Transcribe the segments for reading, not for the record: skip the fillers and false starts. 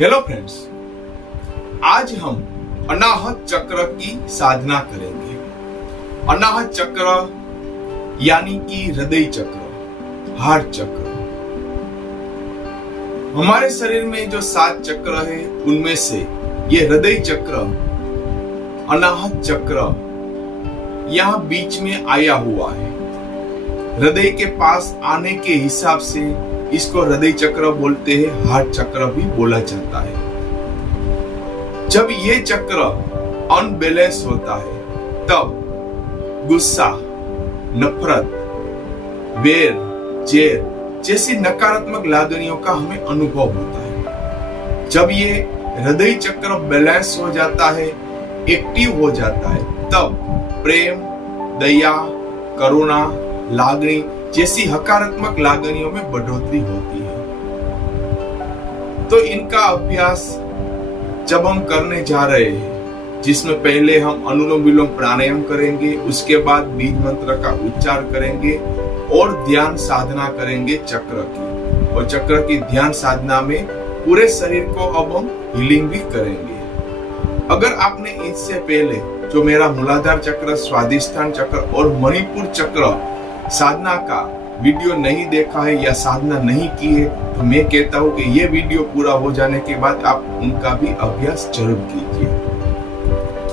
Hello friends, आज हम अनाहत चक्र की साधना करेंगे। अनाहत चक्र यानी कि हृदय चक्र, हार्ट चक्र। हमारे शरीर में जो 7 चक्र है उनमें से ये हृदय चक्र, अनाहत चक्र यहां बीच में आया हुआ है। हृदय के पास आने के हिसाब से इसको हृदय चक्र बोलते हैं, हार्ट चक्र भी बोला जाता है। जब ये चक्र अनबैलेंस होता है तब गुस्सा, नफरत, वैर, जैर जैसी नकारात्मक लागनियों का हमें अनुभव होता है। जब ये हृदय चक्र बैलेंस हो जाता है, एक्टिव हो जाता है, तब प्रेम, दया, करुणा, लागनी जैसी हकारात्मक लागनियों में बढ़ोतरी होती है। तो इनका अभ्यास जब हम करने जा रहे हैं, जिसमें पहले हम अनुलोम विलोम प्राणायाम करेंगे, उसके बाद बीज मंत्र का उच्चार करेंगे और ध्यान साधना करेंगे चक्र की। और चक्र की ध्यान साधना में पूरे शरीर को अब हम हीलिंग भी करेंगे। अगर आपने इससे पहले जो मेरा मूलाधार चक्र, स्वादिष्ठान चक्र और मणिपुर चक्र साधना का वीडियो नहीं देखा है या साधना नहीं की है, तो मैं कहता हूं कि ये वीडियो पूरा हो जाने के बाद आप उनका भी अभ्यास जरूर कीजिए।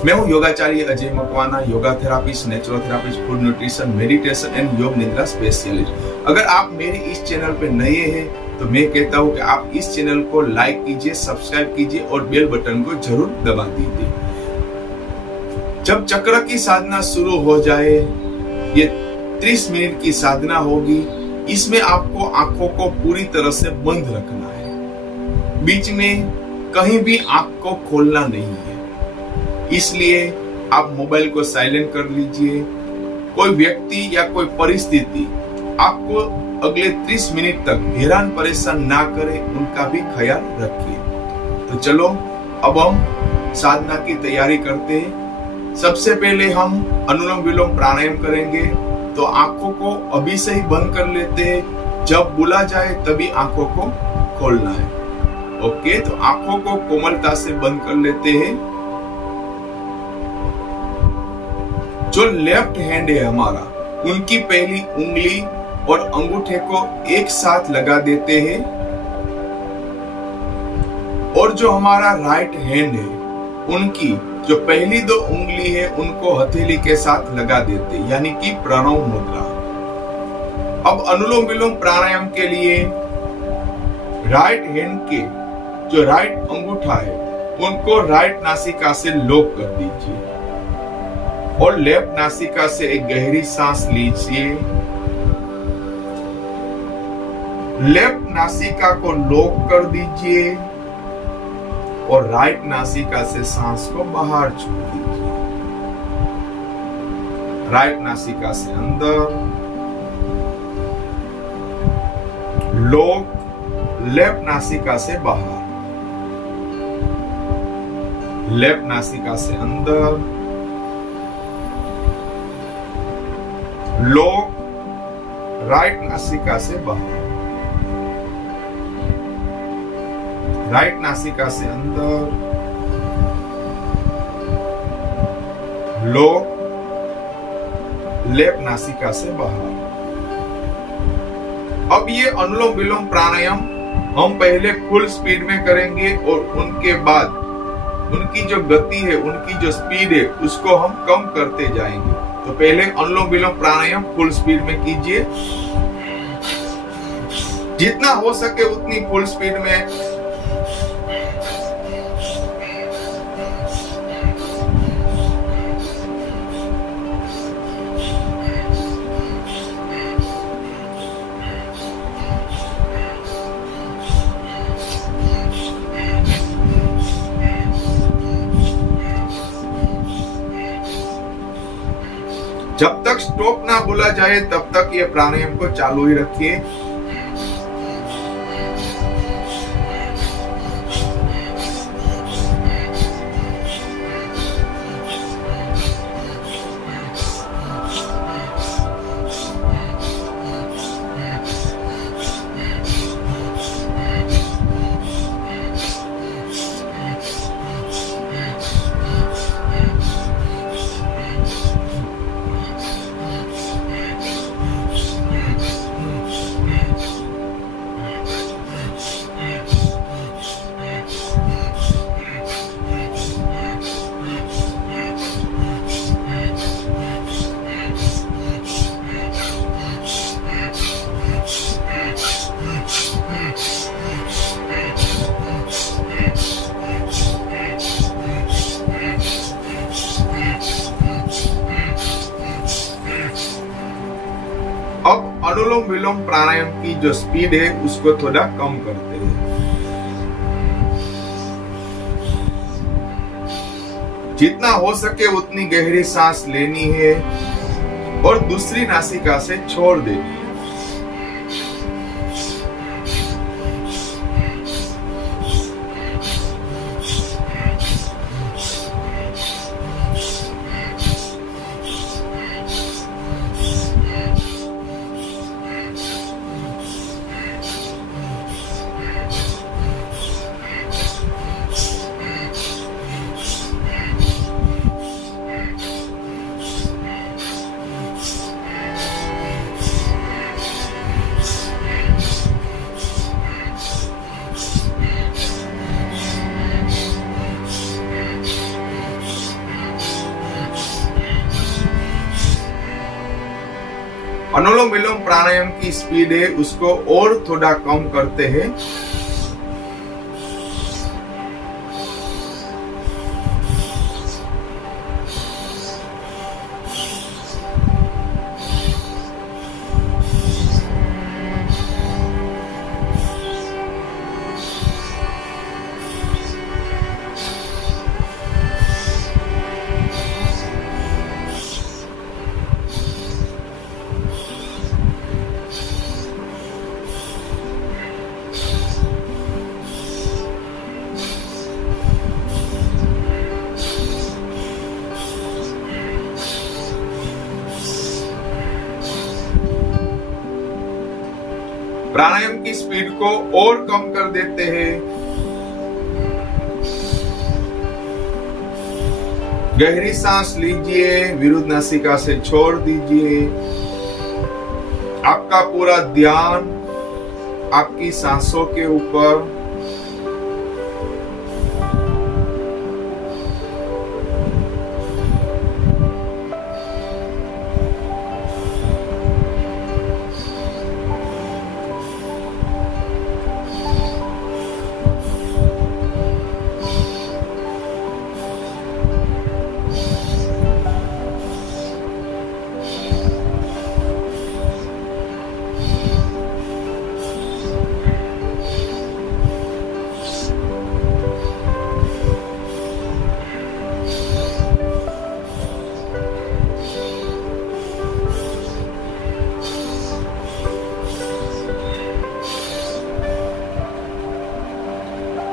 मैं हूं योगाचार्य Ajay Makwana, yoga therapist, naturotherapist, food nutrition, meditation and yog nidra specialist. अगर आप मेरे इस चैनल पे नए हैं तो मैं कहता हूं कि आप इस चैनल को लाइक कीजिए, सब्सक्राइब कीजिए और बेल बटन को जरूर दबा दीजिए। जब चक्र की साधना शुरू हो जाए, ये 30 मिनट की साधना होगी। इसमें आपको आंखों को पूरी तरह से बंद रखना है, बीच में कहीं भी आंख को खोलना नहीं है। इसलिए आप मोबाइल को साइलेंट कर लीजिए। कोई व्यक्ति या कोई परिस्थिति आपको अगले 30 मिनट तक हैरान परेशान ना करे, उनका भी ख्याल रखिए। तो चलो अब हम साधना की तैयारी करते हैं। सबसे पहले हम अनुलोम विलोम प्राणायाम करेंगे। तो आंखों को अभी से ही बंद कर लेते हैं, जब बुला जाए तभी आंखों को खोलना है। ओके, तो आंखों को कोमलता से बंद कर लेते हैं। जो लेफ्ट हैंड है हमारा, उनकी पहली उंगली और अंगूठे को एक साथ लगा देते हैं और जो हमारा राइट हैंड है, उनकी जो पहली 2 उंगली है उनको हथेली के साथ लगा देते, यानी कि प्रणव मुद्रा। अब अनुलोम विलोम प्राणायाम के लिए राइट हैंड के जो राइट अंगूठा है उनको राइट नासिका से लॉक कर दीजिए और लेफ्ट नासिका से एक गहरी सांस लीजिए। लेफ्ट नासिका को लॉक कर दीजिए और राइट नासिका से सांस को बाहर छोड़ दीजिए। राइट नासिका से अंदर, लॉक, लेफ्ट नासिका से बाहर, लेफ्ट नासिका से अंदर, लॉक, राइट नासिका से बाहर, राइट नासिका से अंदर, लॉक, लेफ्ट नासिका से बाहर। अब ये अनुलोम विलोम प्राणायाम हम पहले फुल स्पीड में करेंगे और उनके बाद उनकी जो गति है, उनकी जो स्पीड है, उसको हम कम करते जाएंगे। तो पहले अनुलोम विलोम प्राणायाम फुल स्पीड में कीजिए, जितना हो सके उतनी फुल स्पीड में। जब तक स्टॉप ना बोला जाए तब तक ये प्राणायाम को चालू ही रखिए। अनुलोम विलोम प्राणायाम की जो स्पीड है उसको थोड़ा कम करते हैं। जितना हो सके उतनी गहरी सांस लेनी है और दूसरी नासिका से छोड़ देनी है। अनुलोम विलोम प्राणायाम की स्पीड है उसको और थोड़ा कम करते हैं। प्राणायाम की स्पीड को और कम कर देते हैं। गहरी सांस लीजिए, विरुद्ध नासिका से छोड़ दीजिए। आपका पूरा ध्यान आपकी सांसों के ऊपर।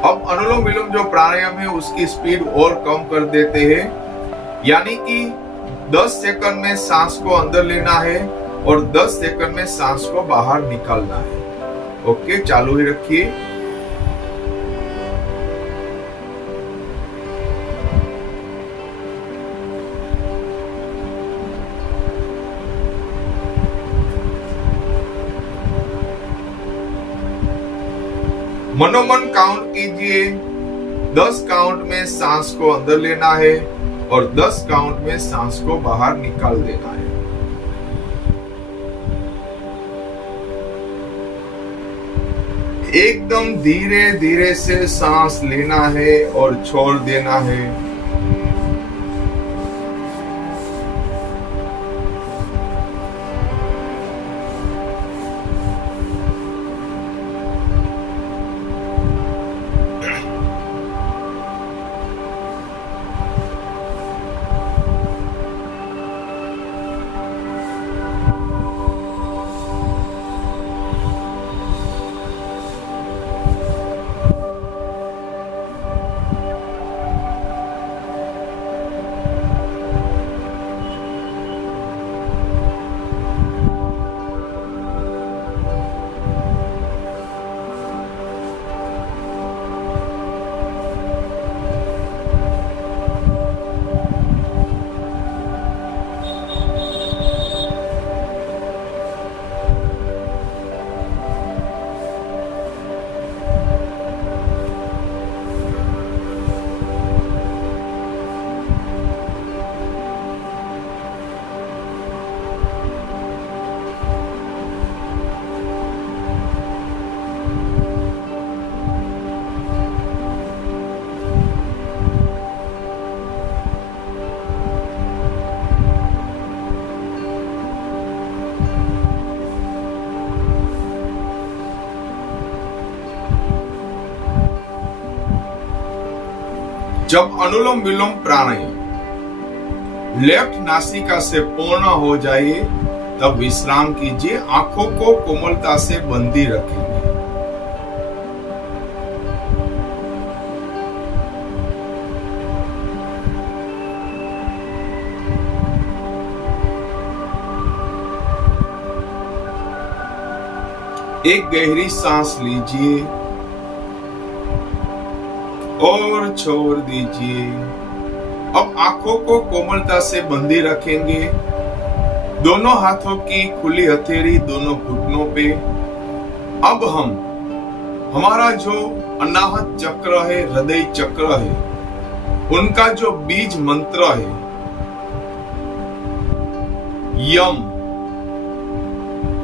अब अनुलोम विलोम जो प्राणायाम है उसकी स्पीड और कम कर देते हैं, यानी कि 10 सेकंड में सांस को अंदर लेना है और 10 सेकंड में सांस को बाहर निकालना है। ओके, चालू ही रखिए। मनोमन काउंट कीजिए। 10 काउंट में सांस को अंदर लेना है और 10 काउंट में सांस को बाहर निकाल देना है। एकदम धीरे धीरे से सांस लेना है और छोड़ देना है। जब अनुलोम विलोम प्राणायाम लेफ्ट नासिका से पूर्ण हो जाए तब विश्राम कीजिए। आंखों को कोमलता से बंदी रखेंगे। एक गहरी सांस लीजिए और छोड़ दीजिए। अब आंखों को कोमलता से बंदी रखेंगे। दोनों हाथों की खुली हथेली दोनों घुटनों पे। अब हम हमारा जो अनाहत चक्र है, हृदय चक्र है, उनका जो बीज मंत्र है यम,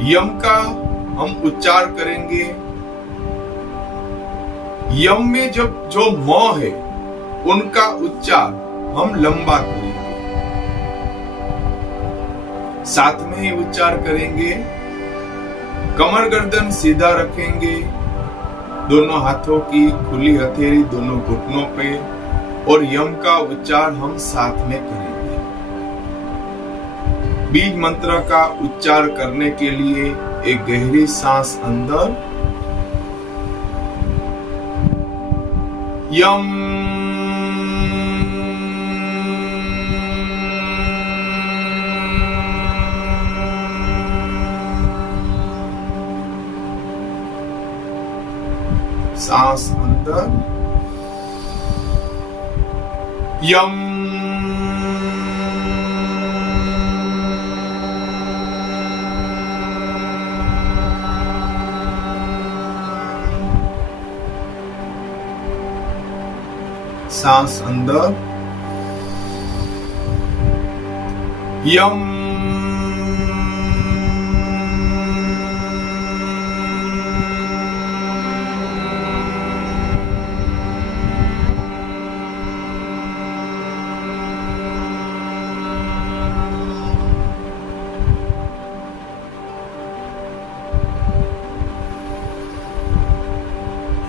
यम का हम उच्चार करेंगे। यम में जब जो म है उनका उच्चार हम लंबा करेंगे, साथ में ही उच्चार करेंगे। कमर गर्दन सीधा रखेंगे, दोनों हाथों की खुली हथेली दोनों घुटनों पे, और यम का उच्चार हम साथ में करेंगे। बीज मंत्र का उच्चार करने के लिए एक गहरी सांस अंदर, यम, सांस अंदर, यम, सांस अंदर, यम,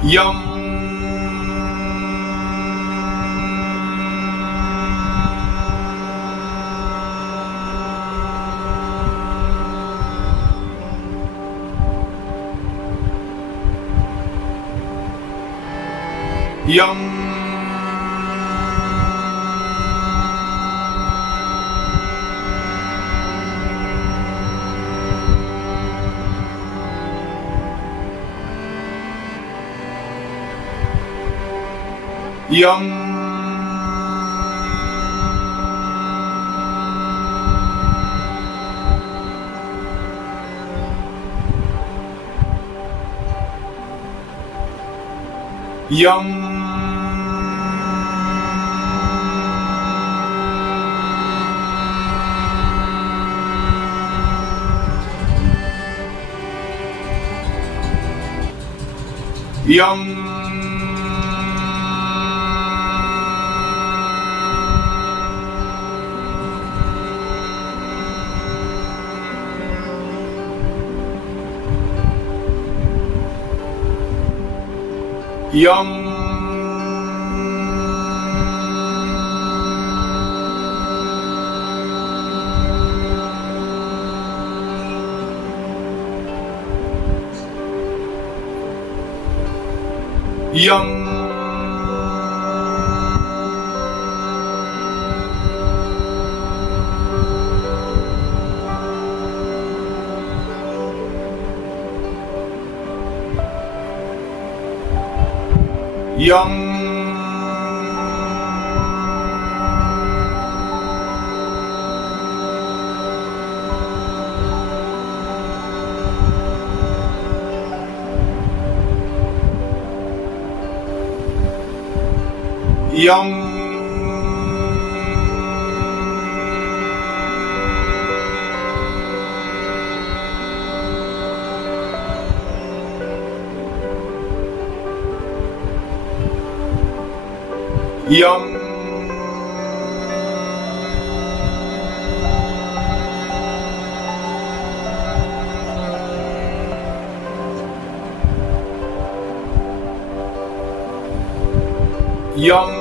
यम, यम, यम, यम, यम, यम, यम, यम, यम, यम, यम,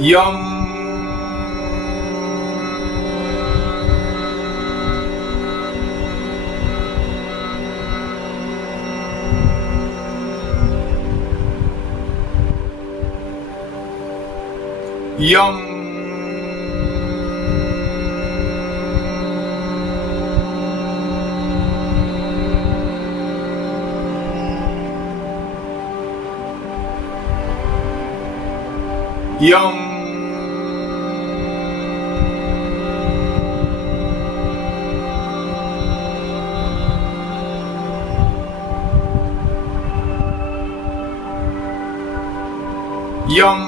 यम यम यम यम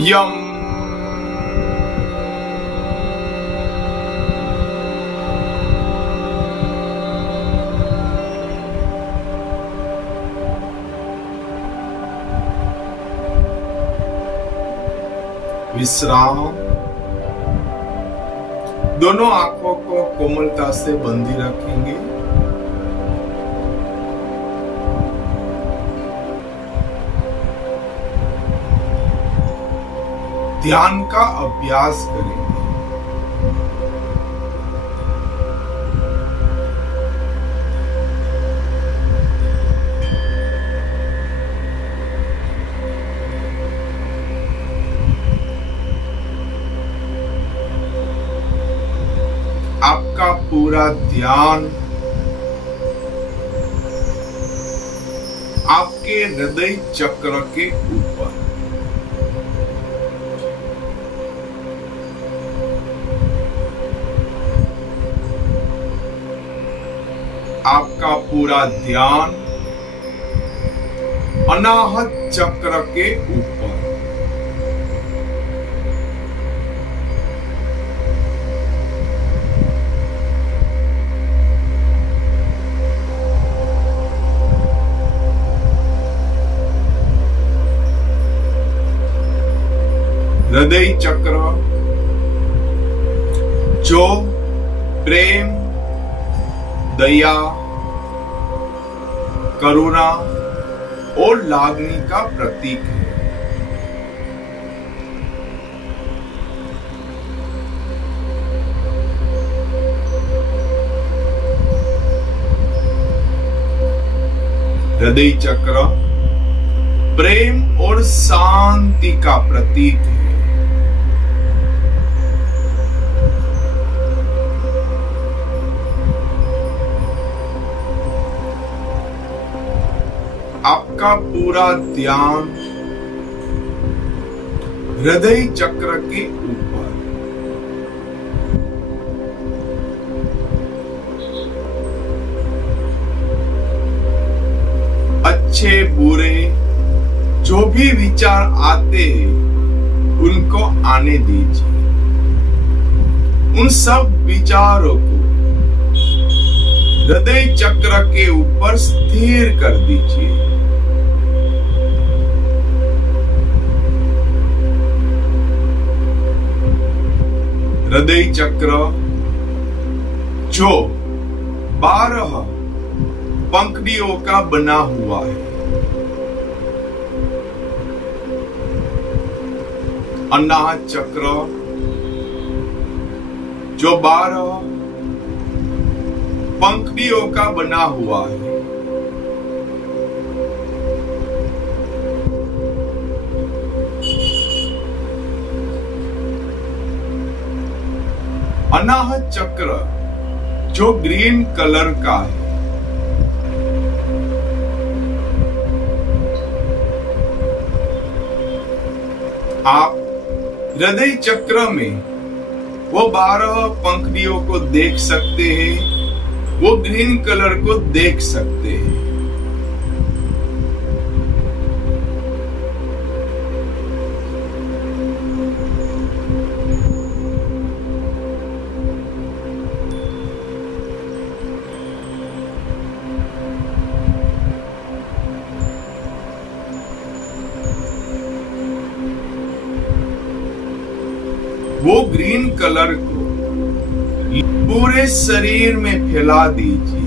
यम विश्राम। दोनों आंखों को कोमलता से बंदी रखेंगे। ध्यान का अभ्यास करेंगे। आपका पूरा ध्यान आपके हृदय चक्र के ऊपर। आपका पूरा ध्यान अनाहत चक्र के ऊपर। हृदय चक्र जो प्रेम, दया, करुणा और लागनी का प्रतीक है। हृदय चक्र प्रेम और शांति का प्रतीक है। आपका पूरा ध्यान हृदय चक्र के ऊपर। अच्छे बुरे जो भी विचार आते हैं उनको आने दीजिए। उन सब विचारों को हृदय चक्र के ऊपर स्थिर कर दीजिए। हृदय चक्र जो 12 पंखुड़ियों का बना हुआ है। अनाहत चक्र जो 12 पंखुड़ियों का बना हुआ है। अनाहत चक्र जो ग्रीन कलर का है। आप हृदय चक्र में वो 12 पंखुड़ियों को देख सकते हैं, वो ग्रीन कलर को देख सकते हैं। वो ग्रीन कलर को पूरे शरीर में फैला दीजिए।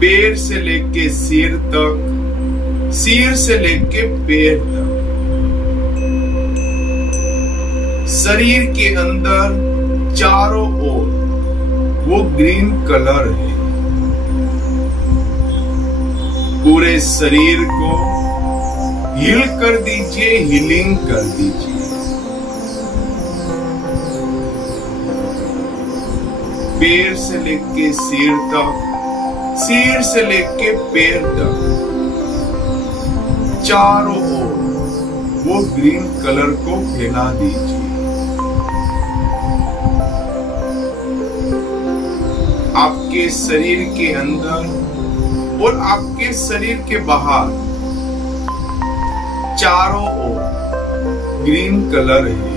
पैर से लेके सिर तक, सिर से लेके पैर तक, शरीर के अंदर चारों ओर वो ग्रीन कलर है। पूरे शरीर को हील कर दीजिए, हीलिंग कर दीजिए। पैर से लेके सिर तक, सिर से लेके पैर तक, चारों ओर वो ग्रीन कलर को फैला दीजिए। आपके शरीर के अंदर और आपके शरीर के बाहर चारों ओर ग्रीन कलर है।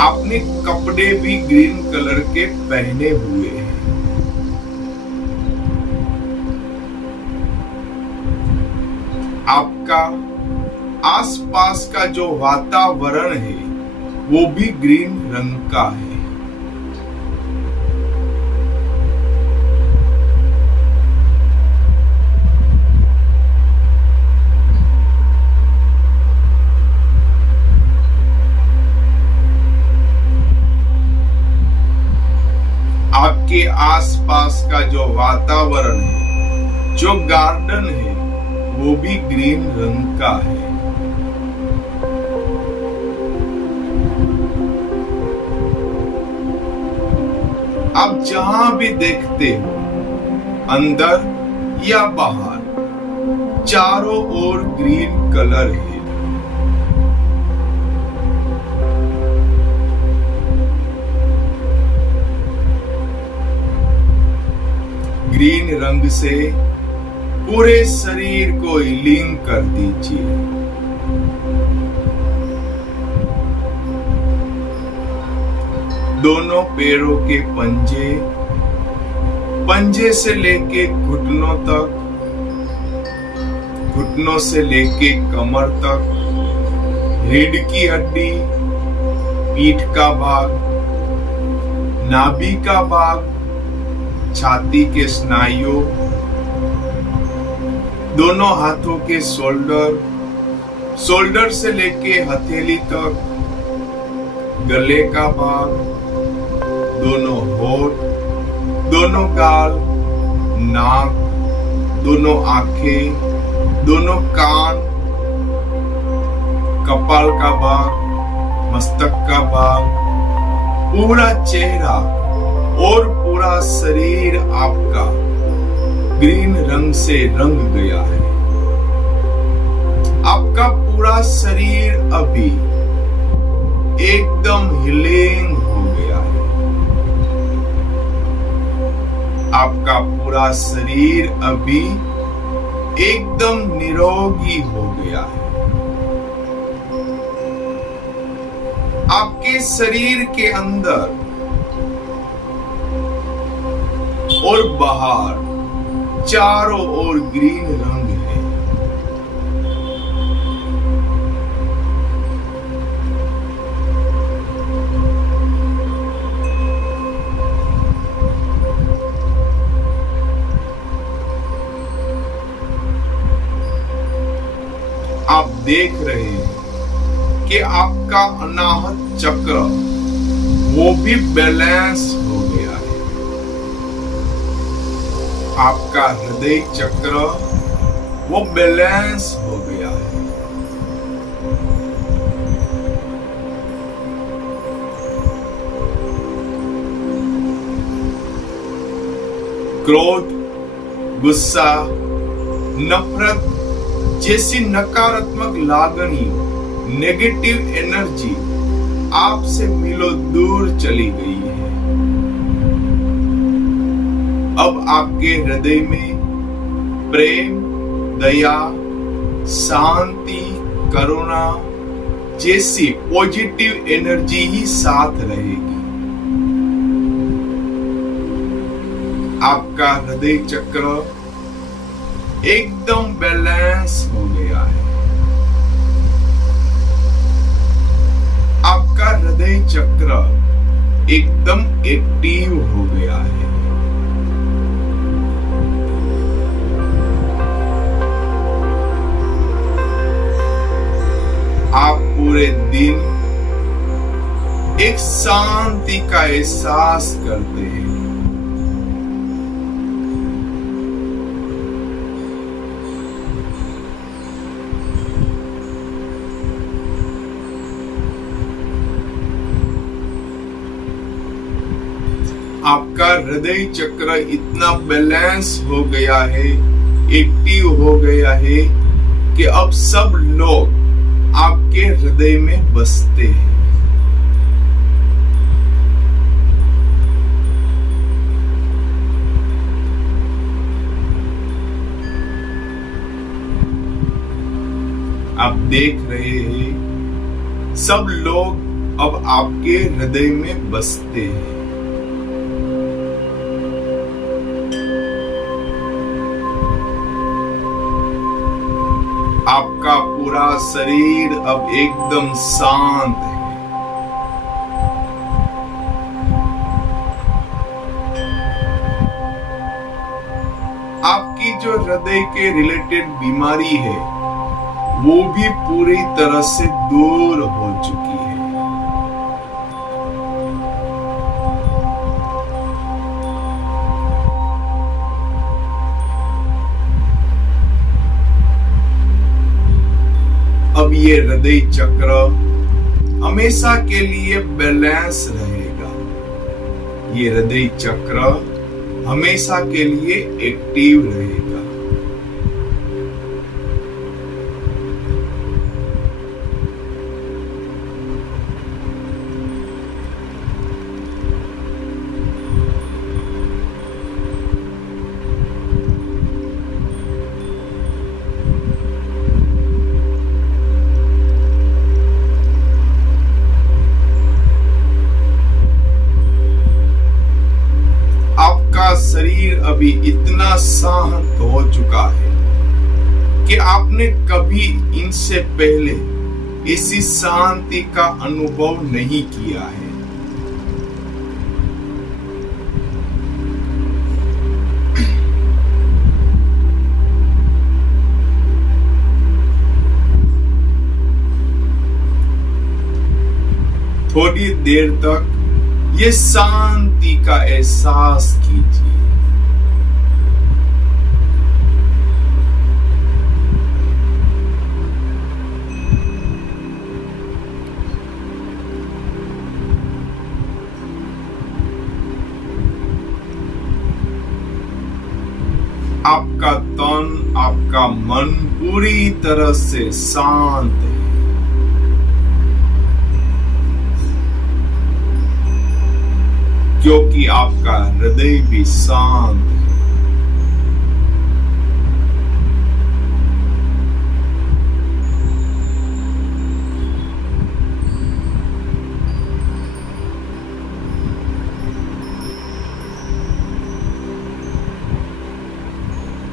आपने कपड़े भी ग्रीन कलर के पहने हुए हैं। आपका आसपास का जो वातावरण है वो भी ग्रीन रंग का है। आपके आसपास का जो वातावरण है, जो गार्डन है, वो भी ग्रीन रंग का है। आप जहां भी देखते हो, अंदर या बाहर, चारों ओर ग्रीन कलर है। ग्रीन रंग से पूरे शरीर को हीलिंग कर दीजिए। दोनों पैरों के पंजे, पंजे से लेके घुटनों तक, घुटनों से लेके कमर तक, रीढ़ की हड्डी, पीठ का भाग, नाभि का भाग, छाती के स्नायुओं, दोनों हाथों के शोल्डर, शोल्डर से लेके हथेली तक, गले का भाग, दोनों होठ, दोनों गाल, नाक, दोनों आंखें, दोनों कान, कपाल का भाग, मस्तक का भाग, पूरा चेहरा और पूरा शरीर आपका ग्रीन रंग से रंग गया है। आपका पूरा शरीर अभी एकदम हीलिंग हो गया है। आपका पूरा शरीर अभी एकदम निरोगी हो गया है। आपके शरीर के अंदर और बाहर चारों ओर ग्रीन रंग है। आप देख रहे हैं कि आपका अनाहत चक्र वो भी बैलेंस हो गया है। आपका हृदय चक्र वो बैलेंस हो गया है। क्रोध, गुस्सा, नफरत जैसी नकारात्मक लागनियों, नेगेटिव एनर्जी आपसे मिलो दूर चली गई है। अब आपके हृदय में प्रेम, दया, शांति, करुणा जैसी पॉजिटिव एनर्जी ही साथ रहेगी। आपका हृदय चक्र एकदम बैलेंस हो गया है। आपका हृदय चक्र एकदम एक्टिव हो गया है। आप पूरे दिन एक शांति का एहसास करते हैं। आपका हृदय चक्र इतना बैलेंस हो गया है, एक्टिव हो गया है कि अब सब लोग आपके हृदय में बसते हैं। आप देख रहे हैं सब लोग अब आपके हृदय में बसते हैं। आपका पूरा शरीर अब एकदम शांत है। आपकी जो हृदय के रिलेटेड बीमारी है वो भी पूरी तरह से दूर हो चुकी है। अब ये हृदय चक्र हमेशा के लिए बैलेंस रहेगा। ये हृदय चक्र हमेशा के लिए एक्टिव रहेगा। शरीर अभी इतना शांत हो चुका है कि आपने कभी इनसे पहले इसी शांति का अनुभव नहीं किया है। थोड़ी देर तक ये शांति का एहसास कीजिए। आपका तन, आपका मन पूरी तरह से शांत है। क्योंकि आपका हृदय भी शांत है।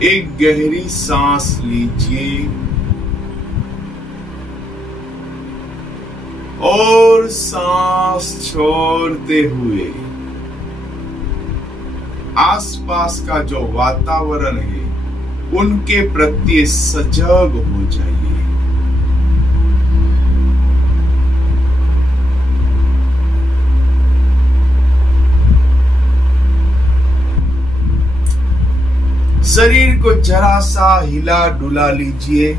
एक गहरी सांस लीजिए और सांस छोड़ते हुए आसपास का जो वातावरण है उनके प्रति सजग हो जाइए। शरीर को जरा सा हिला डुला लीजिए।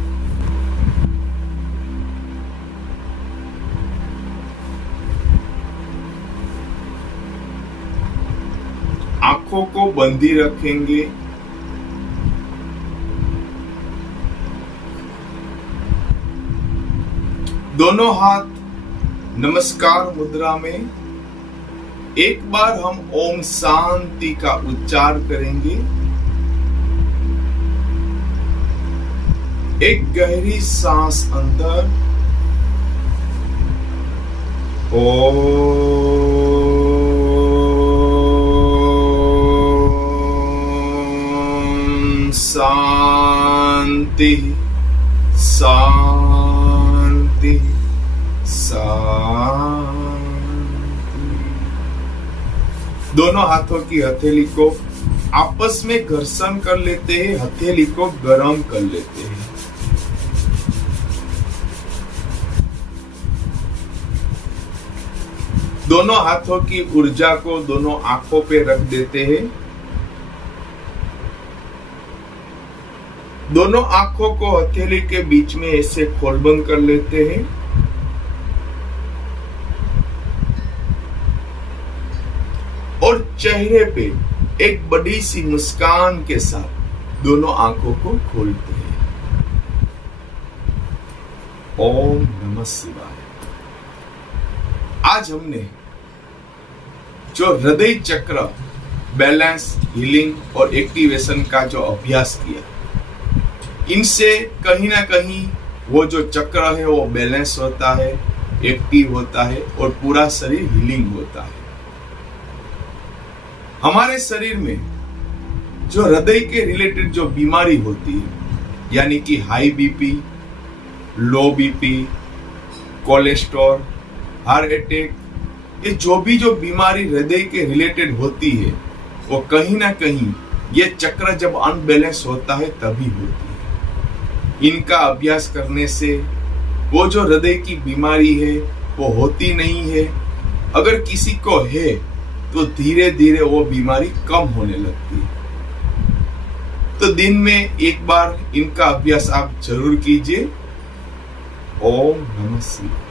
आंखों को बंदी रखेंगे। दोनों हाथ नमस्कार मुद्रा में। एक बार हम ओम शांति का उच्चार करेंगे। एक गहरी सांस अंदर, ओम शांति शांति शांति। दोनों हाथों की हथेली को आपस में घर्षण कर लेते हैं, हथेली को गर्म कर लेते हैं। दोनों हाथों की ऊर्जा को दोनों आंखों पे रख देते हैं। दोनों आंखों को हथेली के बीच में ऐसे खोल बंद कर लेते हैं। और चेहरे पे एक बड़ी सी मुस्कान के साथ दोनों आंखों को खोलते हैं। ओम नमः शिवाय। आज हमने जो हृदय चक्र बैलेंस, हीलिंग और एक्टिवेशन का जो अभ्यास किया, इनसे कहीं ना कहीं वो जो चक्र है वो बैलेंस होता है, एक्टिव होता है और पूरा शरीर हीलिंग होता है। हमारे शरीर में जो हृदय के रिलेटेड जो बीमारी होती है, यानी कि हाई बीपी, लो बीपी, कोलेस्ट्रॉल, हार्ट अटैक, ये जो बीमारी हृदय के रिलेटेड होती है, वो कहीं ना कहीं ये चक्र जब अनबैलेंस होता है तभी होती है। इनका अभ्यास करने से वो जो हृदय की बीमारी है वो होती नहीं है। अगर किसी को है तो धीरे धीरे वो बीमारी कम होने लगती है। तो दिन में एक बार इनका अभ्यास आप जरूर कीजिए। ओम नमः शिवाय।